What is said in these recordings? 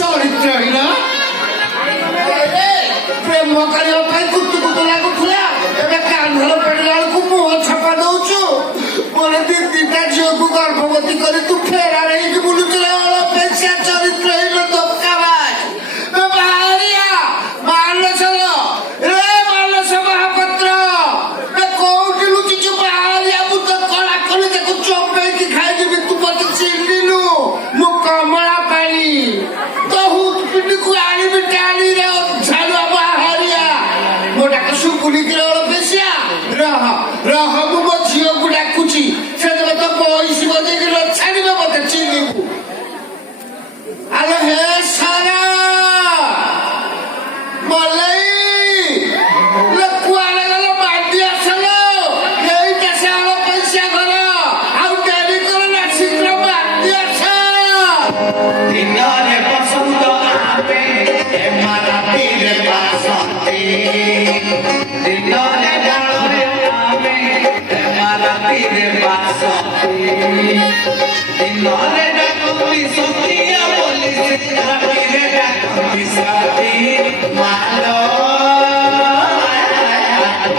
ଚରିତ୍ରହୀନ ପ୍ରେମ କରିବା ପାଇଁ କୁତୁ କୁତୁ ଲାଗୁଥିଲା, ଏବେ କାନ୍ଧରେ ପଡିଲା ବେଳକୁ ମୁହଁ ଛପା ଦଉଛୁ। ମୋର ଦିଦିଟା ଝିଅକୁ ଗର୍ଭବତୀ କରି ତୁ ଫେରାର ହେଇକି ବୁଲୁଥିଲା। ଅପେକ୍ଷା ଚରିତ୍ରହୀନ ଧୋକାବାଜ ବାହାରିଆ ମାନସର ରେ ମାନସ ମହାପାତ୍ର କୋଉଠି ଲୁଚିଛୁ? ବାହାରିଆ ମୁଁ ତ କଳା କଲି ତାକୁ ଚପେଇକି ଖାଇଦେବି। ତୁ ମତେ ଚିହ୍ନିଲୁ, ମୁଁ କମଳା ପାଣି ତହୁ ପିଠିକୁ ଆଣିବି ଟାଣିରେ ଝାଡୁଆ ବାହାରିଆ। ମୋ ଡାକ ଶୁଭୁନି କିରେ ଅଳପେଶିଆ? ରହ ରହ, ମୁଁ ମୋ ଝିଅକୁ ଡାକୁଛି। ସେତେବେଳେ ତ ବଇସି ବଜେଇକି ନ ଛାଡିବେ ମତେ ଚିହ୍ନିବୁ। ଆଲୋ ହେ ସାରା ମଲେଇ କୁଆଡେ ଗଲ? ବାନ୍ଧି ଆସିଲ। ଏଇଟା ସେ ଅଳପେଶିଆ ଘର। ଆଉ ଡେରି କର ନା, ଶୀଘ୍ର ବାନ୍ଧି ଆସ। ଦିନରେ ବସନ୍ତ ଆମେ ଏମାରାତିରେ ବାସନ୍ତି, ଦିନରେ ଡାଳରେ ଆମେ ଏମାରାତିରେ ବାସନ୍ତି, ଦିନରେ ଡାକନ୍ତି ସତିଆ ବୋଲି ରାତିରେ ଡାକନ୍ତି ସତୀ ମାଲ।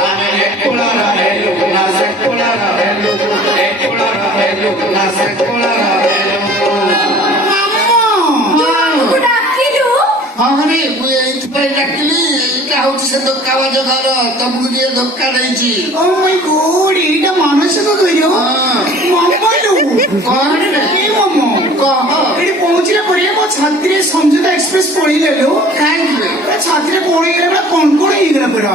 ଆମେ ଏକୁଳ ରହିଲୁ ନା ସେକୁଳ ରହିଲୁ, ଏକୁଳ ରହିଲୁ ନା ସେକୁଳ ରହିଲୁ। ହଁରେ ମୁଁ ଏଇଥିପାଇଁ ଡାକିଲି। ଏଇଟା ହଉଛି ସେ ଧୋକାବାଜ ଘର, ତମକୁ ଯିଏ ଧୋକା ଦେଇଛି। Oh my God, ଏଇଟା ମାନସିକ କହିଲ ମାମାଲୁ କଣ ଏ ମାମା କହ? ଏଠି ପହଞ୍ଚିଲା ପରେ ମୋ ଛାତିରେ ସମଝୋତା ଏକ୍ସପ୍ରେସ ପଳେଇଲେଲୁ। କାହିଁକି? ଛାତିରେ ପଳେଇଗଲା ପୁରା କଣ କଣ ହେଇଗଲା ପୁରା।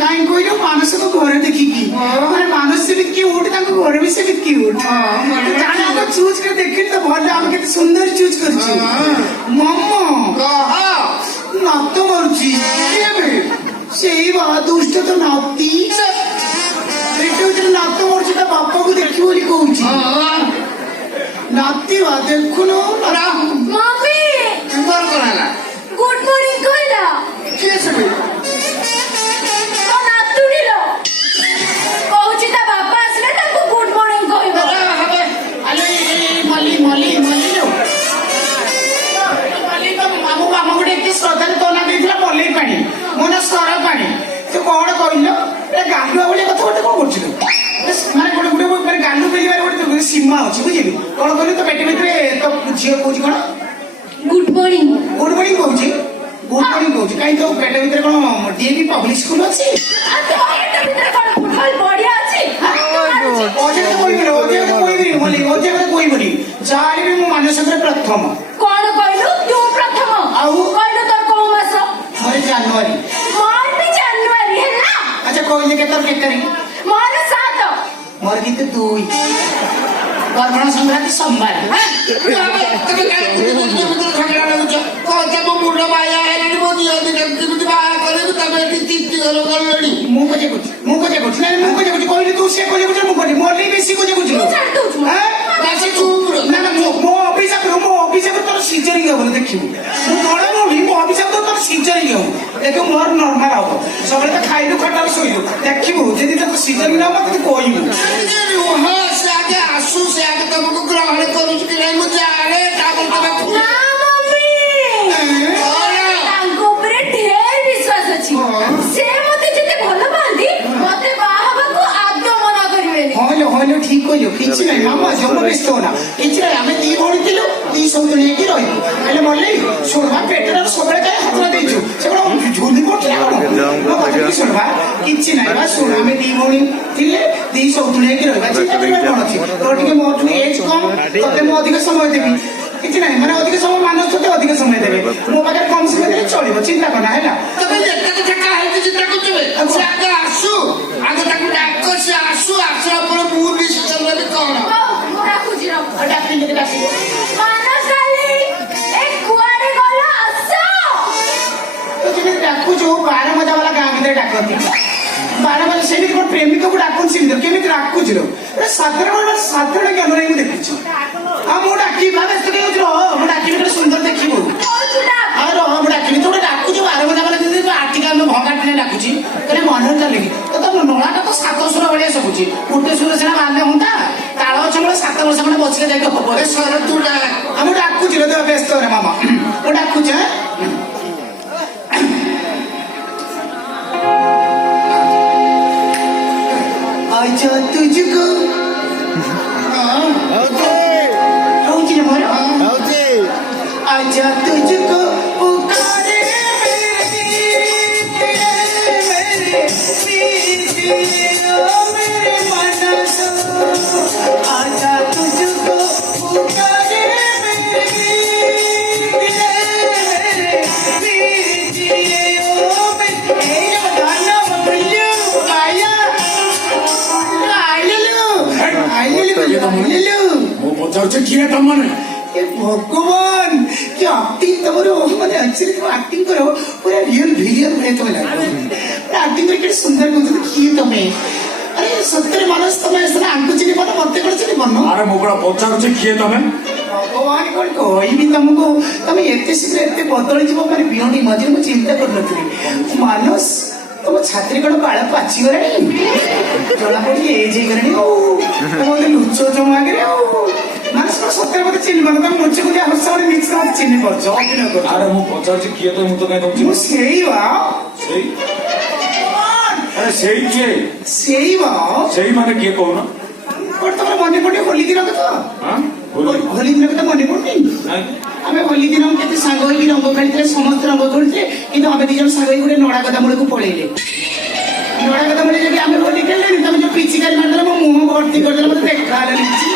କାହିଁକି କହିଲୁ? ମାନସିକ ଘରେ ଦେଖିକି ମାନେ ମାନସ ସେମିତି କ୍ୟୁଟ୍, ତାଙ୍କ ଘରେ ବି ସେମିତି କ୍ୟୁଟ୍। ଜାଣେ ଆମେ ଚୁଜ୍ କରି ଦେଖିଲି ତ ଭଲ, ଆମେ କେତେ ସୁନ୍ଦର ଚୁଜ୍ କରିଛୁ। ମାମା କହ। ନାତ ମାରୁଛି କେବେ? ସେଇ ବା ଦୁଷ୍ଟ ତ ନାତି ଏଠି ଭିତରେ ନାତ ମାରୁଛି, ତା ବାପାକୁ ଦେଖିବ ବୋଲି କହୁଛି। ନାତି ବା ଦେଖୁନୁ ମମି କଣ ହେଲା? ଗୁଡ୍ ମର୍ଣ୍ଣିଂ କହିଲା। କିଏ ସେବି? ମୋ ନାତୁଣୀ ଲୋ, କହୁଛି ତା ବାପା ଆସିଲେ ତାକୁ ଗୁଡ୍ ମର୍ଣ୍ଣିଂ କହିବ। ଆଲେ ମଲି ମଲି ମଲି ଲୋ ମଲି ମାମୁ ମାମୁ ଗୋଟେ ଏତେ ଶ୍ରଦ୍ଧାରେ ତୋ ନା ଦେଇଥିଲା ମଲେଇ ପାଣି, ମୋ ନା ସର ପାଣି। ତୁ କଣ କହିଲ? ଏ ଗାଲୁଆ ଭଳିଆ କଥା ଗୋଟେ କଣ କରୁଛୁ? ମାନେ ଗୋଟେ ଗୋଟେ ମାନେ ଗାଲୁ ପେଲିବାର ଗୋଟେ ସୀମା ଅଛି, ବୁଝିଲୁ? କଣ କହିଲୁ? ତ ପେଟ ଭିତରେ ତ ଝିଅ କହୁଛି କଣ ଗୁଡ୍ ମର୍ଣ୍ଣିଂ। ଗୁଡ୍ ମର୍ଣ୍ଣିଂ କହୁଛି, ଗୁଡ୍ ମର୍ଣ୍ଣିଂ କହୁଛି। କାହିଁ ତୋ ପେଟ ଭିତରେ କଣ ଡିଏଭି ପବ୍ଲିକ ସ୍କୁଲ ଅଛି? ଫୁଟବଲ ବଢିଆ ଅଛି। ଅଜୟ କହିବନି, ଯାହାହେଲେ ବି ମୁଁ ମାନସରେ ପ୍ରଥମ। କଣ କହିଲୁ? ତୁ ପ୍ରଥମ। ଆଉ କହିଲୁ ତୋର କୋଉ ମାସ? ମୋର ଜାନୁଆରୀ। ମୋର ବି ଜାନୁଆରୀ ହେଲା। ଆଚ୍ଛା କହିଲେ କେତେ ତାରିଖ? ମୋର 7। ମୋର କିନ୍ତୁ 2 ଗର୍ଭଣ ସଂକ୍ରାନ୍ତି ସୋମବାର। ତମେ କାହିଁକି ଝଗଡ଼ା ଲାଗୁଛ? କହୁଛ ମୋ ମୁଣ୍ଡ ବାୟା ହେଲାଣି, ମୋ ଝିଅ ଦିଟା କେମିତି ବାହା କରିବି? ତମେ ଏଠି ତିଥି ଘର ଗଲଣି। ମୁଁ କଜେ କରୁଛି ନାଇଁ ମୁଁ କଜେ କରୁଛି। କହିଲି ତୁ ସେ କଜେ କରୁଛୁ, ମୁଁ କଜେ ମୋର ବେଶୀ କଜେ କରୁଛି। ନା ନା ମୋ ଅଭିଶାପ ତୋର ସିଜରିଂ ହବ ଦେଖିବୁ। ମୁଁ ବଡ ନୁହେଁ, ମୋ ଅଭିଶାପ ତୋର ସିଜରିଂ ହବ। ଦେଖିବୁ ମୋର ନର୍ମାଲ ହବ। ସବୁବେଳେ ତ ଖାଇଲୁ ଖଟାରୁ ଶୋଇଲୁ, ଦେଖିବୁ ଯଦି ତୋର ସିଜରିଂ ହବ ତତେ କହିବୁ। ସେ ଆଗେ ଆସୁ, ସେ ଆଗେ ତମକୁ ଗ୍ରହଣ କରୁଛୁ କି ନାହିଁ ମୁଁ ଜାଣେ। ତାପରେ ତମେ ନା ମମି, ତାଙ୍କ ଉପରେ ଢେର ବିଶ୍ୱାସ ଅଛି। ସେ ମତେ ଯେତେ ଭଲ ପାଆନ୍ତି, ମତେ ବାହା ହବାକୁ ଆଦୌ ମନା କରିବେନି। ହଇଲୋ ଠିକ କହିଲୁ। କିଛି ନାହିଁ ମାମା, ଜମା ବ୍ୟସ୍ତ ହୋନା। କିଛି ନାହିଁ, ଆମେ 2 ଭଉଣୀ ଥିଲୁ, 2 ସନ୍ତୁଳି ହେଇକି ରହିବୁ। ହେଲେ ମଲେଇ ଶୁଣବା, ପେଟଟା ସବୁବେଳେ କାହିଁ ହାତ ଦେଇଛୁ? ସେ କଣ ଝୁଲି ପଡୁଛି ନା କଣ? ଶୁଣବା, କିଛି ନାହିଁ ବା। ଶୁଣ, ଆମେ 2 ଭଉଣୀ ଥିଲେ, 2 ସନ୍ତୁଳି ହେଇକି ରହିବା। ଚିନ୍ତା କରିବାର କଣ ଅଛି? ତୋର ଟିକେ ମୋ ଏଜ୍ କମ୍, ତତେ ମୁଁ ଅଧିକ ସମୟ ଦେବି। କିଛି ନାହିଁ, ମାନେ ଅଧିକ ସମୟ ମାନସ ତତେ ଅଧିକ ସମୟ ଦେବେ। ମୋ ପାଖରେ କମ ସମୟ ଦେଲେ ଚଳିବ, ଚିନ୍ତା କରନା ହେଲା। ତମେ ଏତେ କଥା କାହିଁକି ଚିନ୍ତା କରୁଥିବେ? ସେ ଆଗେ ଆସୁ, ଆଗେ ତାକୁ ଡାକ। ସେ ଆସୁ, ଆସିଲା ପରେ ମୁଁ ନିଶ୍ଚୟ ନେବି। କଣ ମୁଁ ଡାକୁଛି ରହ। ଡାକିଲି ମାନସ କାଲି ଏ କୁଆଡେ ଗଲ? ଆସ। ତ ଯେମିତି ଡାକୁଛୁ 12 ମଜା ବାଲା ଗାଁ ଭିତରେ ଡାକନ୍ତି। 12 ମଜା ସେମିତି କଣ ପ୍ରେମିକକୁ ଡାକୁଛି ସେମିତି କେମିତି ଡାକୁଛୁ? ସାଧାରଣ ଜ୍ଞାନ ନାହିଁ ମୁଁ ଦେଖୁଛୁ। ହଁ ମୁଁ ଡାକିବି ଭାବେ ମୁଁ ଡାକିବି, ଗୋଟେ ସୁନ୍ଦର ଦେଖିବୁ। ମୁଁ ଡାକିବି, ତୁ ଗୋଟେ ଡାକୁଛୁ 12 ମଜା ବାଲା ଯେମିତି ଆଟିକା ଆମେ ଭଙ୍ଗା ଟିଣା ଡାକୁଛି। କହିଲେ ମନରେ ଚାଲିକି ତ ନଳାଟା ତ 7 ସୁର ଭଳିଆ ଶୁଭୁଛି। ଗୋଟେ ସୁର ସିନା ବାନ୍ଧେ ହୁଅନ୍ତା, ତାଳ ଗଛ ମୂଳେ 7 ବର୍ଷ ଖଣ୍ଡେ ବସିଲେ ଯାଇକି ହବ। ଏ ସର ତୁ ଡାକ ମୁଁ ଡାକୁଛି ରେ ବ୍ୟସ୍ତ ରେ ମାମା ମୁଁ ଡାକୁଛି ଆଚ୍ଛା ତୁଝକୁ ହଉଛି ରେ ମୋର ଆଚ୍ଛା ତୁଝକୁ ପୁକାରେ मेरे मनस आजा तुझको पुकारे भगवान कि एक्टिंग तमरो माने एक्चुअली तुम एक्टिंग करो पूरा रियल विलियन भले तुम्हें लागो एक्टिंग करके सुंदर कुछ किए तुम्हें अरे सत्तर मानस तुम्हें ऐसा आंकु चिनी बनो मत्ते कर चिनी बनो अरे मोकड़ा पचार से किए तमे भगवान कोन कहबी तुमको तमे एते शीघ्र एते बदल जीव माने बियोडी मजे मु चिंता कर नथली मानस तुम छात्री कोन बाळ पाची गरे जला पड़ी एज ही गरे ओ तुम लुचो जमा गरे ओ मानस को सत्तर मते चिनी बनो तुम मुझे को हसवारे मिक्स कर चिनी कर जो अभिनय कर अरे मु पचार से किए तो मु तो कह दउची मु सेही बा सेही अरे सेही माने किए कहू ना और तुम्हारे मने पड़े होली दिन कथा हां होली दिन कथा मने पड़े नहीं आमे होली दिन हम केते सांग होई रंग खेलते समस्त रंग खेलते किंतु आमे दी जन सांग होई गुडे नोडा गदा मुळे को पळेले नोडा गदा मुळे जदी आमे होली खेलले तमे जो पिचिकारी मारला मो मुंह भर्ती कर देला मते देखा आला नीची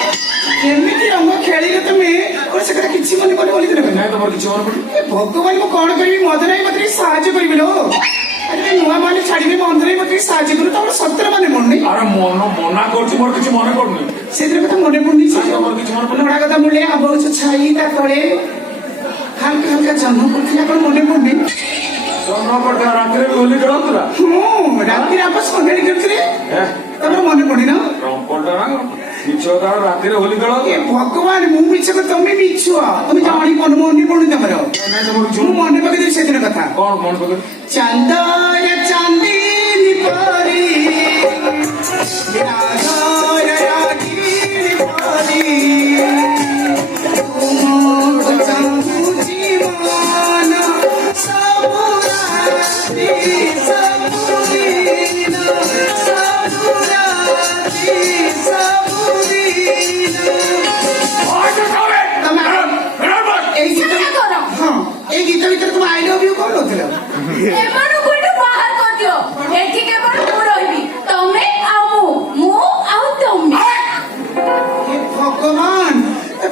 एमिति रंग खेलिले तमे और सेकरा किछि मने पड़े होली दिन नहीं तो मोर किछि मन पड़ी ए भगवान मो कोन करबी मद नाही मते सहाय्य करबी लो अरे नुआ माने छाड़ीबे मद नाही मते सहाय्य करू तमर सत्तर माने मन नहीं अरे मना करछि मोर किछि मन पड़नी सेद्र कथा मने पड़नी से मोर किछि मन पड़नी नोडा गदा मुळे आबो छाई ता तळे हल्का हल्का जन्म करथिला पण मने पड़नी जन्म करता रात्रि में होली खेलतरा रात्रि आप संध्यारे करथिले ए तमर मने पड़ी ना रंपटा ना किछो का रात्रि में होली खेलत ए भगवान मु मिछ को तमे मिछुआ तुम जानी कोन मने पड़ी तमर नहीं तो मोर मु मने पके दे सेदिन कथा कौन मन पके चंदन चांदनी परी राधार रागीर परी तुम चाहूची मान सबुराती सबुरीना सबुराती सबुरीना এই গীত ভিতরে তুমি আই লভ ইউ কোন হছিল এমানু কোইটো বাহার কর দিও এঠি কেবল মু রহিবি তমে আউ মু আউ তমে हे भगवान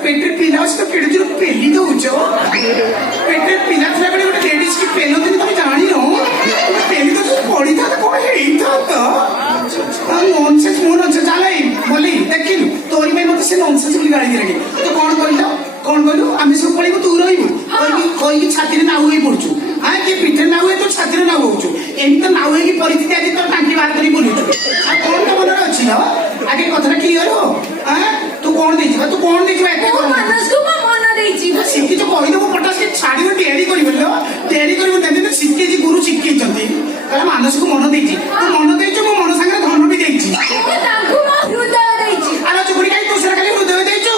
पेटे पिला तो केड़े जो पेली दउछ पेटे पिला थला बेले गोटे लेडीज की पेलो दिन तुम जानी नो पेली तो पड़ी था कोन हेई था तो नॉनसेंस मोन छ चालाई बोली देखिलु तोरी में मते से नॉनसेंस बोली गाड़ी दिलगे तो कौन कहलु आमे सब पड़ी तू रहिबु कोई की छाती रे ना होई पड़छु हां के पीठे ना होई तो छाती रे ना होउछु एम तो ना होई की परिस्थिति आदि तो टांकी बाहर करी बोली आ कौन तो मन अछि ना आगे कथरा क्लियर हो हां तू कौन देखिबा एते ओ मानस को मन देइची सिक्की जो कहि देबो पटास के छाडी में टेरी करिबलो टेरी करिबो देने सिक्की जी गुरु सिक्की चंती कहला मानस को मन देइची तू मन देइछु मो मन संगे धन भी देइची तांकु मो हृदय देइची आला चुकुड़ी काई दूसरा खाली हृदय देइछु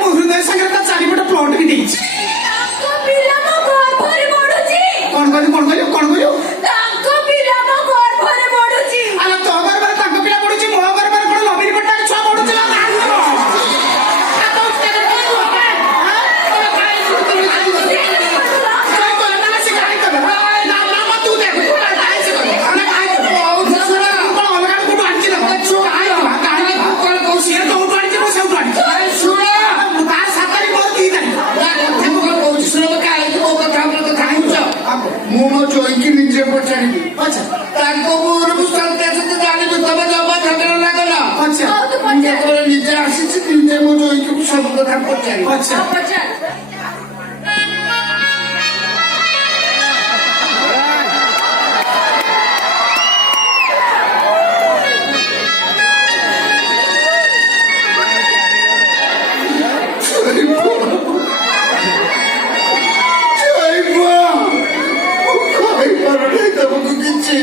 मो हृदय संगे ता चारिपट प्लॉट भी देइची तांको पिला मो गर्भरे बडुची कौन कहलियो तांको पिला मो गर्भरे बडुची आला तो गरबार ताको पिला पडुची मो गरबार कोन नबीन पट्टा छुआ पडुची ना ମୁଁ ମୋ ଜଇକି ନିଜେ ପଚାରିବି अच्छा ତାଙ୍କ ମୁହଁରେ ମୁଁ ସତ୍ୟ ସତ୍ୟ ଜାଣିବି ତମେ ଜମା ଝଗଡ଼ା ଲାଗନା अच्छा ଆଉ ତୁ ମୁଁ ପଚାର ଯେତେବେଳେ ନିଜେ ଆସିଛି ନିଜେ ମୋ ଜଇକି ମୁଁ ସବୁ କଥା ପଚାରିବି अच्छा ପଚାର ତମକୁ କିଛି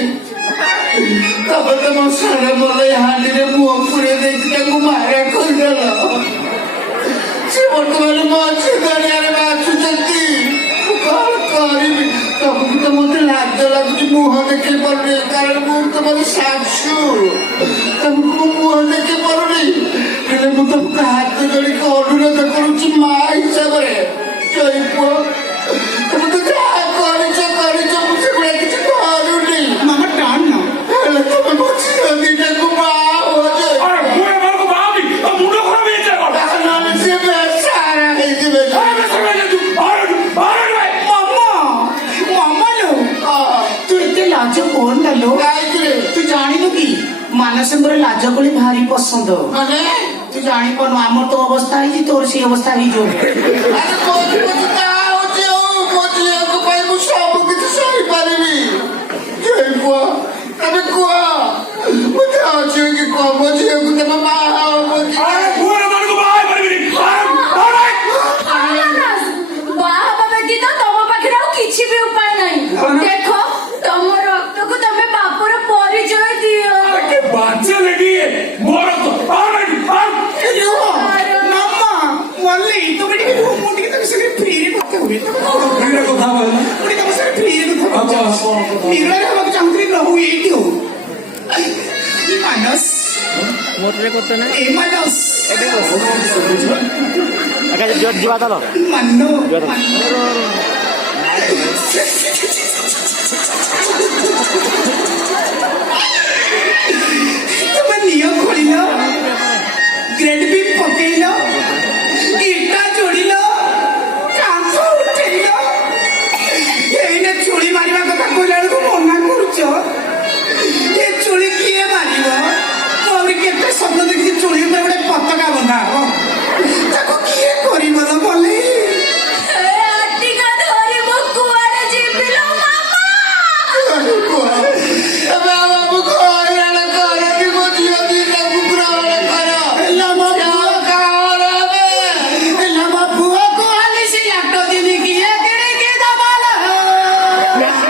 ତମେ ତମ ସାରା ମଲେଇ ହାଣ୍ଡିରେ ମୁହଁ ପୁରେଇ ଦେଇକି ତାକୁ ମାରା କରିଦେଲ ଲୋକମାନେ ମଝି ଦରିଆରେ ବାଛୁଛନ୍ତି କଣ କରିବି ତମକୁ ତ ମତେ ଲାଜ ଲାଗୁଛି ମୁହଁ ଦେଖେଇ ପାରୁନି କାରଣ ମୁଁ ତମର ଶାଶୁ ତମକୁ ମୁଁ ମୁହଁ ଦେଖେଇ ପାରୁନି ହେଲେ ମୁଁ ତମକୁ ହାତ ଯୋଡ଼ିକି ଅନୁରୋଧ କରୁଛି ମା ହିସାବରେ ଜୟ ପୁଅ ତମେ ତ ଯାହା କରିଛ ମୁଁ ସେଗୁଡା କିଛି କରୁନି ମାମା ଟାଣ ନା ହେଲେ ତମେ ମୋ ଝିଅ ଦିଟାକୁ ବାହା ହୁଅ ଜୟ আরে তুই এবারকে বাবি তো মুন্ড খারাপ হয়েছে এখন ନହେଲେ ସେ ବେସାରା ହେଇଯିବେ আরে বেসর হয়ে তুই আরে ভাই ମାମା ମାମା ଲୋ ତୁ ଏତେ ଲାଜ କଣ ଲୋ କାହିଁକିରେ ତୁ ଜାଣିନୁ କି ମାନସଙ୍କର ଲାଜ କଳି ଭାରି ପସନ୍ଦ ମାନେ ତୁ ଜାଣିପାରୁନୁ ଆମର ତ ଅବସ୍ଥା ହେଇଛି ତୋର ସେଇ ଅବସ୍ଥା ହେଇଯିବ ଆରେ କୋଚ ଯାହା ହଉଛି ହଉ ମୋ ଝିଅଙ୍କ ପାଇଁ ମୁଁ ସବୁ କିଛି ସହିପାରିବି ଜୟ ପୁଅ ତମେ କୁହ ମୁଁ ଚାହୁଁଛି କି କୁହ ମୋ ଝିଅକୁ ତମେ ବାହା ହବ ମୋ ଝିଅ আরে তুই এবারকে বাহাই পারবি আরে ବାହା ହବା ବ୍ୟତୀତ ତମ ପାଖରେ ଆଉ କିଛି ବି ଉପାୟ ନାହିଁ ଦେଖ ତମ ରକ୍ତକୁ ତମେ ବାପର ପରିଚୟ ଦିଅ আরে বাচ্চা লেডি বড় তো আরে ମାମା ମଲ୍ଲି ତମେ ଟିକେ ରୁହ ମୁଁ ଟିକେ ତମ ସାଙ୍ଗରେ ଫ୍ରିରେ କଥା ହୁଏ এর কথা বল না ମୁଁ ଟିକେ ତମ ସାଙ୍ଗରେ ଫ୍ରିରେ କଥା আচ্ছা, ହୁଏ ନିରଳରେ ହବାକୁ ଚାହୁଁଥିଲି ନ ହଉ ଏଇଠି ହଉ ମାନସ ମୋଟରେ করতে না ଏ ମାନସ আগে ଯିବା ଚାଲ ମାନ ତମେ ନିଅ ଖୋଳିଲ ଗ୍ରେଡ୍ ବିମ୍ ପକେଇଲ ଇଟା ଯୋଡ଼ିଲ କାନ୍ଥ ଉଠେଇଲ ଏଇନେ ଚୁଳି ମାରିବା କଥା କହିଲା ବେଳକୁ ମନା କରୁଛ ଏ ଚୁଳି କିଏ ମାରିବ ମୁଁ ଆହୁରି କେତେ ସ୍ୱପ୍ନ ଦେଖିଛି ଚୁଳି ଉପରେ ଗୋଟେ ପତାକା ବନ୍ଧା ହବ ତାକୁ କିଏ କରିବ ଲୋ ମଲ୍ଲି ଏ ଆଟିକା ଧରି ମୁଁ କୁଆଡେ ଯିବି ଲୋ ମାମା ଏବେ ଆଉ ଆମକୁ ହଇରାଣ କରନି ମୋ ଝିଅ ଦିଟାକୁ ଗ୍ରହଣ କର ହେଲା ମୋ ପୁଅ କାହାର ଏବେ ହେଲା ମୋ ପୁଅକୁ ଆଲି ସେ ଲାଟ ଦିନି କିଏ କିଣିକି ଦବାଲ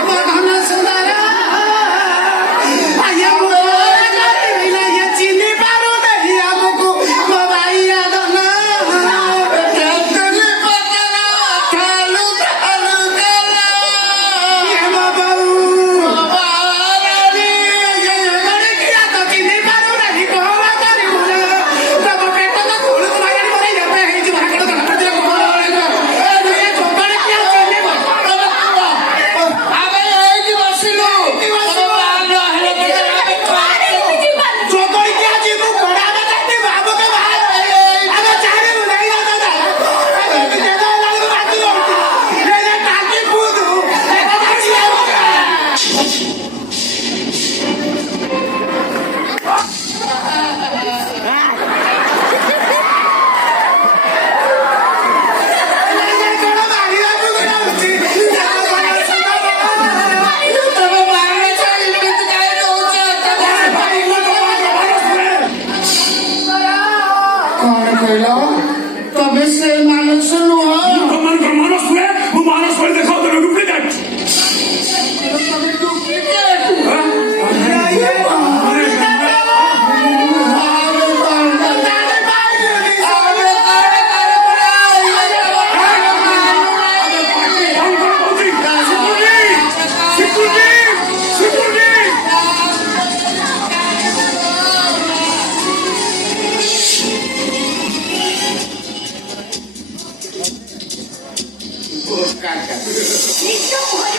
ମୋ ଧନ ସୁନ୍ଦର ଆୟା ମୋ ପିଲା ଇଏ ଚିହ୍ନି ପାରୁନାହିଁ ଆମକୁ ମୋ ଭାଇଆ ଧନ କେତେଲି ପତନ ଠାଲୁ ଠାଲୁ କଲ ଇଏ ମୋ ବୋଉ ବାହାରି କିଆ ତ ଚିହ୍ନି ପାରୁନାହିଁ କଣ କରିବୁ ତମ ପେଟ ତ ଖୋଳୁକୁ ବାହାରି ପଡି ଏବେ ହେଇଛି ଭାଗଡ଼ ଧନ ପଡ଼ିବ କିଆ ଚିହ୍ନିବ ଆମେ ଏଇଠି ବସିଲୁ ତମେ ବାହାରିଲ ହେଲେ ଆମେ କୁଆଡେ ବି ଯିବାନି ଚୋକଳି କିଆ ଯିବୁ କୋଡ଼ା ଦେଖି ବାବୁକେ ବାହାର ଆମେ ଚାହିଁବୁ ନାହିଁ ନା ଦାଦା ଆମେ ଦେଲା ବେଳକୁ ବାକି ରହୁଛୁ ଏଇନେ ଟାଙ୍କି କୁଦୁ ଏଇଟା ବାକି ଆଉ କଣ ମାରିବାକୁ ଯାଉଛି ତମେ ବାହାରିଲ ଛାଡ଼ିଲି କିନ୍ତୁ କାହିଁ ରହୁଛ କଣ କହିଲ ତମେ ସେ ମାନସ ନୁହଁ মানুষ হয়ে ও মানুষ হয়ে দেখাও তো ডুপ্লিকেট ତମେ ଡୁପ୍ଲିକେଟ୍ ନିଜ ମୁହଁରେ